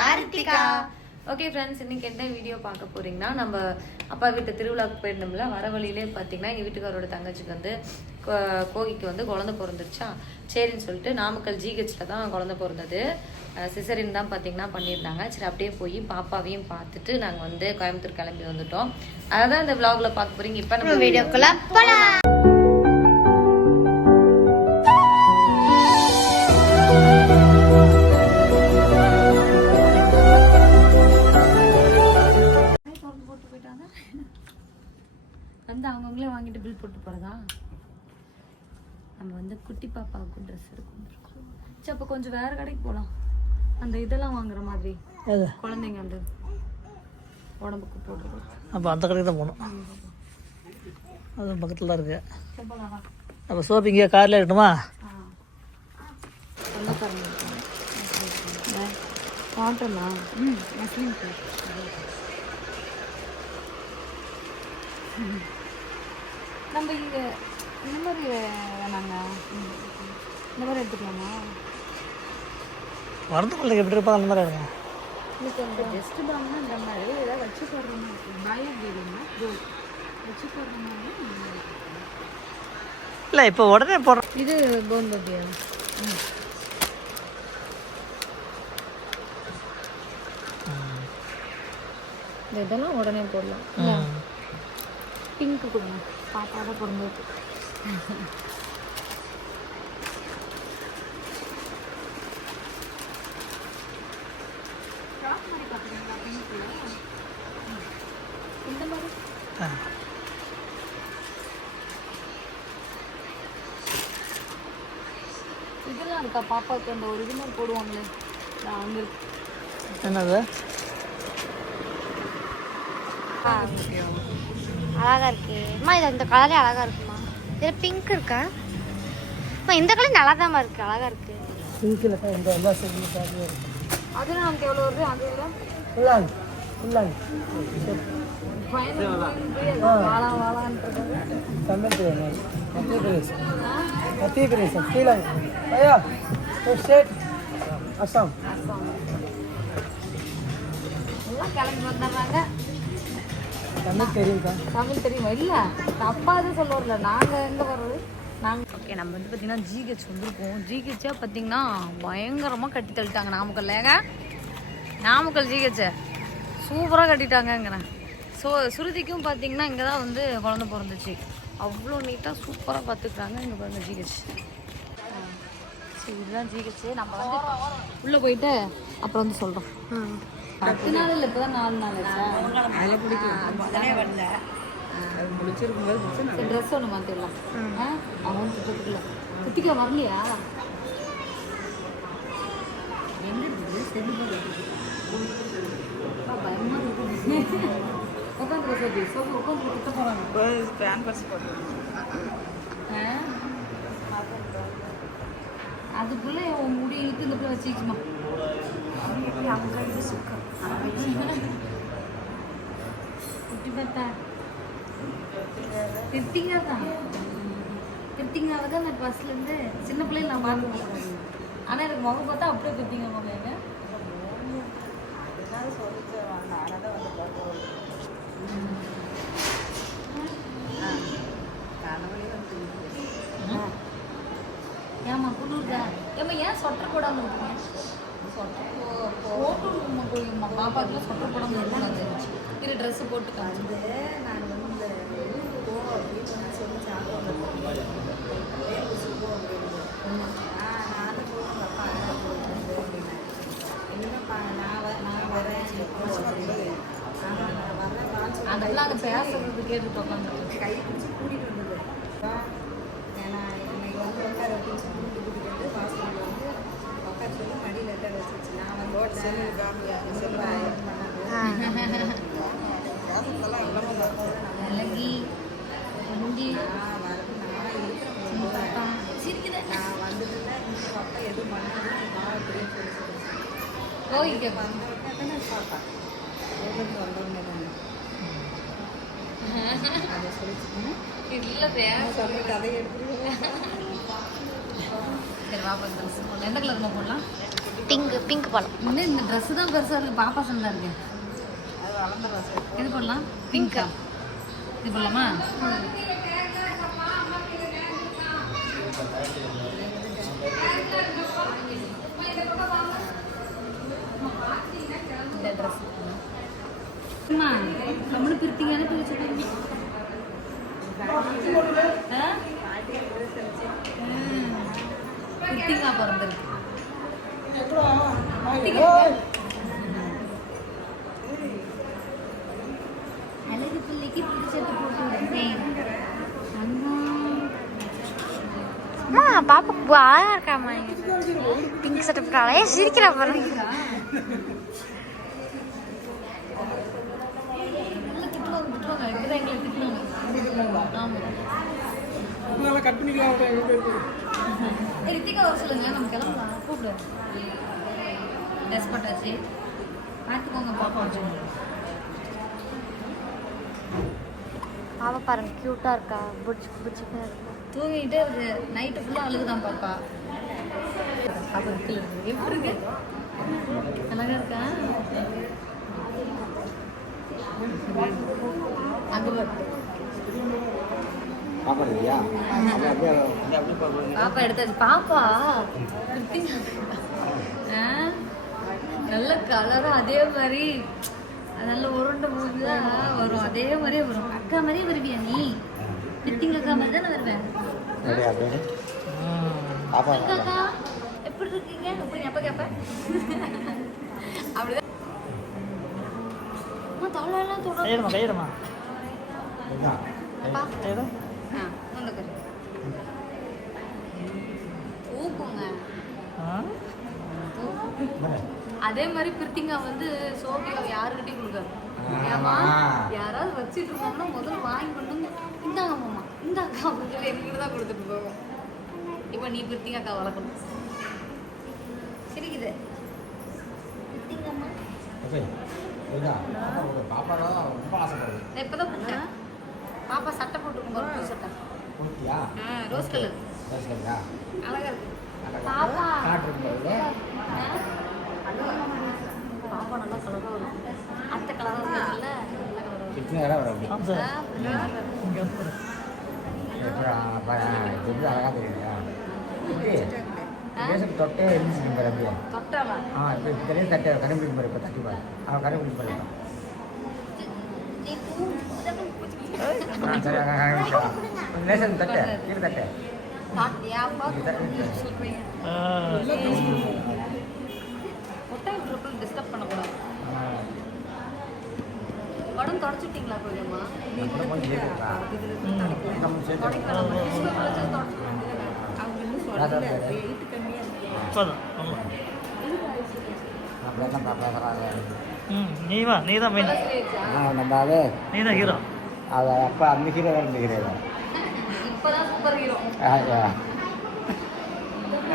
Karthika. Okay friends, இன்னைக்கு என்ன video பார்க்க போறீங்கன்னா, நம்ம அப்பா வீட்டு திருவிழாவுக்கு போயிருந்தோம்ல. வர வழியிலே பார்த்தீங்கன்னா எங்கள் வீட்டுக்காரோட தங்கச்சிக்கு வந்து கோகிக்கு வந்து குழந்தை பிறந்துருச்சா. சரின்னு சொல்லிட்டு நாமக்கல் ஜிஹெச்சில் தான் குழந்தை பிறந்தது. சிசரின் தான் பார்த்தீங்கன்னா பண்ணியிருந்தாங்க. சரி, அப்படியே போய் பாப்பாவையும் பார்த்துட்டு நாங்கள் வந்து கோயம்புத்தூர் கிளம்பி வந்துட்டோம். அதான் இந்த விளாகில் பார்க்க போறீங்க. இப்போ நம்ம வீடியோக்குள்ள போகலாம். வந்து அவங்கவுங்களே வாங்கிட்டு பில் போட்டு போகிறதா. நம்ம வந்து குட்டி பாப்பாவுக்கு ட்ரெஸ் எடுக்கணும். சரி, அப்போ கொஞ்சம் வேறு கடைக்கு போகலாம். அந்த இதெல்லாம் வாங்குற மாதிரி குழந்தைங்க அந்த உடம்புக்கு போடுறது. அப்போ அந்த கடைக்கு தான் போகணும். அது பக்கத்தில் தான் இருக்குது. அப்போ சோப்பு இங்கே காரில் இருக்கணுமா? காட்டனா? மஸ்லின் நம்ம இங்கே இந்த மாதிரி வேணாங்க. இந்த மாதிரி எடுத்துக்கலாமா? வரது பிள்ளைங்க எப்படி இருப்பாங்க அந்த மாதிரி எடுங்க. இன்னைக்கு அந்த ஜஸ்ட் பாம்னா இந்த மாதிரி ஏதாவது வச்சு போடுறோம்னா பாயா கேடுங்க வச்சு போடுறோம்னா இல்லை, இப்போ உடனே போடுறோம். இது போன் பப்பியா? இதெல்லாம் உடனே போடலாம். பிங்க்கு கொடுங்க, பாப்பாவோட பிறந்தது. இந்த மாதிரி இதெல்லாம் இருக்கா பாப்பாவுக்கு? அந்த ஒரு இது மாதிரி போடுவாங்களே, அங்கே இருக்கு. என்னது? அழகா இருக்கு அம்மா. இது அந்த கலரே அழகா இருக்குமா? இதுல பிங்க் இருக்கா அம்மா? இந்த கலர் நல்லா தான் இருக்கு, அழகா இருக்கு. பிங்க்ல தான் இந்த எல்லா செடியும் காலியாக இருக்கு. அதில் நமக்கு எவ்வளோ வருது? அது ஃபுல்லாங்க ஃபுல்லாங்க மத்திய பிரதேசம் ஸ்ரீலங்கா. ஐயா ஸ்டேட் அஸ்ஸாம். எல்லாம் கிளம்பி வந்துடுறாங்க. தமிழ் தெரியும்க்கா? தமிழ் தெரியுமா? இல்லை, அப்பா தான் சொல்லுவார்ல. நாங்கள் எங்கே வர்றது? நாங்கள் ஓகே, நம்ம வந்து பார்த்திங்கன்னா ஜிஹெச் வந்துருக்கோம். ஜிஹெச்சா பார்த்திங்கன்னா பயங்கரமாக கட்டி தள்ளிட்டாங்க நாமக்கல்லேங்க. நாமக்கல் ஜிஹெச்சை சூப்பராக கட்டிட்டாங்கங்கிறேன். சுருதிக்கும் பார்த்திங்கன்னா இங்கே தான் வந்து குழந்தை பிறந்துச்சு. அவ்வளோ நீட்டாக சூப்பராக பார்த்துக்குறாங்க. இங்கே பாருங்க ஜிஹெச். சரி, இதுதான் ஜிஹெச். நம்ம வந்து உள்ளே போயிட்டு அப்புறம் வந்து சொல்கிறோம். 10 நாள் இல்லை, இப்போ தான் 4 நாள் ஆச்சா. அதில் பிடிக்கும் வரல. சரி, ட்ரெஸ் ஒன்று மாற்றிடலாம். அவன் திட்டத்துக்குள்ள குத்திக்க வரலையா? எங்கே இருக்குது? பயமாக இருக்குது. உட்காந்து சோபி சோப்பு உட்காந்து குத்த போகிறாங்க. அதுக்குள்ளே முடி இழுத்து இந்த பிள்ளை வச்சுக்குமா? குட்டி பார்த்தா திருத்திங்கா தான். திருத்திங்காவை தான் நான் பஸ்லேருந்து சின்ன பிள்ளைல நான் பார்க்க. ஆனால் எனக்கு முகம் பார்த்தா அப்படியே திருத்திங்க முகம். ஏமா குளிர்தா? ஏமா ஏன் சொட்டர் போடாமல் இருக்கீங்க? சொட்டர் போட்டு பாப்பாக்கெல்லாம் சொட்டர் போடாமல் இருக்கக்கூடாது. இரு, ட்ரெஸ்ஸு போட்டு காமிச்சு. நான் வந்து அதெல்லாம் அந்த பேசுறது கேட்டு உட்காந்து கை பிடிச்சி கூட்டிகிட்டு வந்தது. ஏன்னா இன்னைக்கு வந்து உட்கார அப்படின்னு சொல்லி கூட்டிகிட்டு வந்து ஹாஸ்பிட்டல் வந்து உட்கார சொல்லி மடியில் எட்ட வச்சிருச்சு. நான் வந்து அழகி முந்தி சிரிக்குது. நான் வந்துட்டு அப்பா எதுவும் பண்ணது அப்படின்னு சொல்லி ஓகே வந்த உடனே தானே பாப்பா வந்தோடனே தானே அதை சொல்லிச்சுன்னா இல்லை சொல்ல கதையை எடுத்துருவோம். சரி, வாப்பா எந்த கலர் போடலாம்? பிங்க் பழம். இன்னும் இந்த ட்ரெஸ் தான் பெருசாக இருக்குது. பாப்பா சண்டை இருக்கு. இது போடலாம். பிங்கா இது போடலாமா? இந்த ட்ரெஸ் நம்மளும் பிரித்திங்கான பிரிச்சுக்கோங்க. பிரித்திங்கா பிறந்திருக்கு. அழகு பிள்ளைக்கு பிடிச்சது போட்டு விடுறேன். அம்மா பாப்பா அழகா இருக்காமா. பிங்க் சட்டை போட்டாலே சிரிக்கிறா பாருங்க. ரித்திகா வர சொல்லுங்க, நம்ம கிளம்பலாம். கூப்பிடு. ட்ரெஸ் போட்டாச்சு, பார்த்துக்கோங்க. பாப்பா வச்சுக்கோங்க. பாப்பா பாருங்க கியூட்டா இருக்கா. புடிச்சுக்கா இருக்கா. தூங்கிட்டே இருக்கு. நைட்டு ஃபுல்லாக அழுகுதான் பாப்பா. பாப்பா இருக்குல்ல, எப்படி இருக்கு? அழகா இருக்கா? அங்கே பாப்பா எடுத்தாச்சு. பாப்பா நல்ல கலரும் அதே மாதிரி நல்ல உருண்டை மூஞ்சுதான் வரும். அதே மாதிரியே வரும். அக்கா மாதிரியே வருவியா நீ? பித்திங்க அக்கா மாதிரி தானே வருவேன். அக்கா எப்படி இருக்கீங்க? எப்படி எப்ப கேப்பேன்? அப்படிதான். தவளெல்லாம் தொடரும். கையிடமா ஊக்குங்க. அதே மாதிரி பிரித்திங்கா வந்து சோபியா யாருக்கிட்டையும் கொடுக்காது. ஏமா யாராவது வச்சுட்டு இருந்தாங்கன்னா முதல்ல வாங்கி கொண்டு வந்து இந்தாங்க மாமா இந்தாக்கா அப்படின்னு சொல்லி எங்ககிட்ட தான் கொடுத்துட்டு போவோம். இப்போ நீ பிரித்திங்காக்கா வளர்க்கணும். சிரிக்குது பிரித்திங்கம்மா. இப்பதான் கொடுத்தேன். பாப்பா சட்டை போட்டுருக்கும் பாரு, புது சட்டை. ரோஸ் கலர் அழகா இருக்கு. பாப்பா பாப்பா நல்லா கலராக வரும். அத்தை கலராக இருக்குல்ல, நல்ல கலராக வரும். தொட்டே எழுந்திரிச்சு பாரு. தொட்டாவா? இப்போ தட்டை கண்டுபிடிக்க பாரு. இப்போ தட்டி பாரு. அவன் கண்டுபிடிக்க பாரு. லேசன் தட்டை கீழே தட்டை டிஸ்டர்ப் பண்ணக்கூடாது. உடம்பு தொடச்சுட்டீங்களா கொஞ்சமா? நீதான் மெயின். நம்ம அது நீதான் ஹீரோ. அது அப்போ அந்த ஹீரோ தான் இந்த ஹீரோ இப்போதான் சூப்பர் ஹீரோ.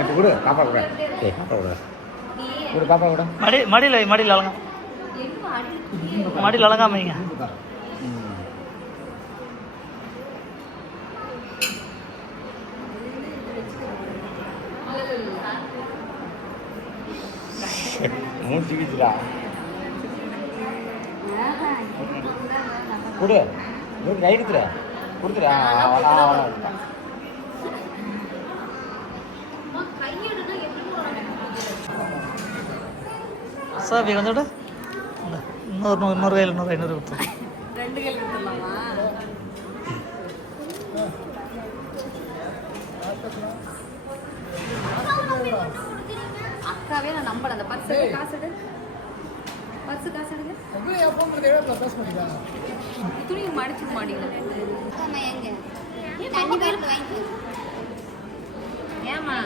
இப்போ கொடு பாப்பா கூட. பாப்பா கூட கொடு. பாப்பா கூட மடியில் அழகா மடியில் அழகாமீங்க. மூச்சுக்கிச்சுடா கொடு. கை எடுத்துற கொடுத்துரு. சார் கொஞ்சோட இன்னொரு கையில் 500 கொடுத்து 2 கையில் கொடுத்துடலாமா? அக்காவே நான் நம்பல. அந்த பர்ஸ் காசு எடு. பர்ஸ் காசு எடுங்க. துணியை மடிச்சு மாடிங்க. ஏமா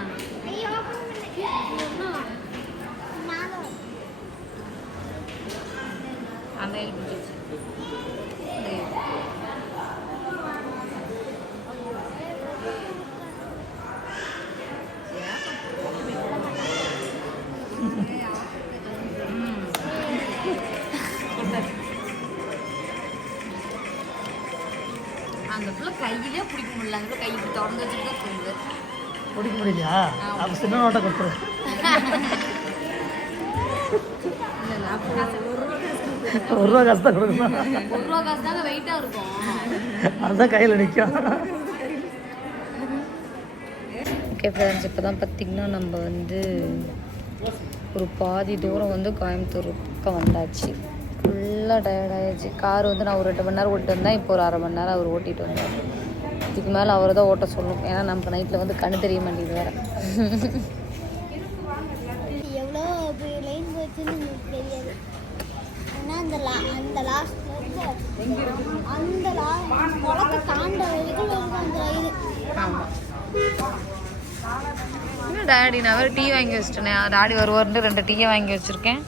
அந்த பிடிச்சி அந்த பிள்ளை கையிலே பிடிக்க முடியல. அந்த கை இப்படி திறந்து வச்சுட்டு தான் தூங்குது. பிடிக்க முடியலையா? அப்போ சின்ன நோட்டை கொடுத்துரு. ஒரு ரூபா காசு தான் கொடுக்கணும். 1 ரூபா காசு தாங்க வெயிட்டாக இருக்கும். அதுதான் கையில் நிற்கும். ஓகே ஃப்ரெண்ட்ஸ், இப்போ தான் பார்த்திங்கன்னா நம்ம வந்து ஒரு பாதி தூரம் வந்து கோயம்புத்தூர் பக்கம் வந்தாச்சு. ஃபுல்லாக டயர்டாகிடுச்சு. கார் வந்து நான் ஒரு 8 மணி நேரம் ஓட்டிட்டு வந்தேன். இப்போ ஒரு 1/2 மணி நேரம் அவர் ஓட்டிகிட்டு வந்தார். இதுக்கு மேலே அவரை தான் ஓட்ட சொல்லணும். ஏன்னா நமக்கு நைட்டில் வந்து கண்ணு தெரிய மாட்டேங்குது வேறு. எவ்வளோ லைன் போச்சுன்னு எனக்கு தெரியாது. ஆனால் அந்த லாஸ்ட் அந்த குளத்தை தாண்ட வரைக்கும் அந்த லைன். ஆமாம். இன்னும் டேடி நான் வேறு டீ வாங்கி வச்சிட்டேனே. டாடி வருவார்னு 2 டீயை வாங்கி வச்சுருக்கேன்.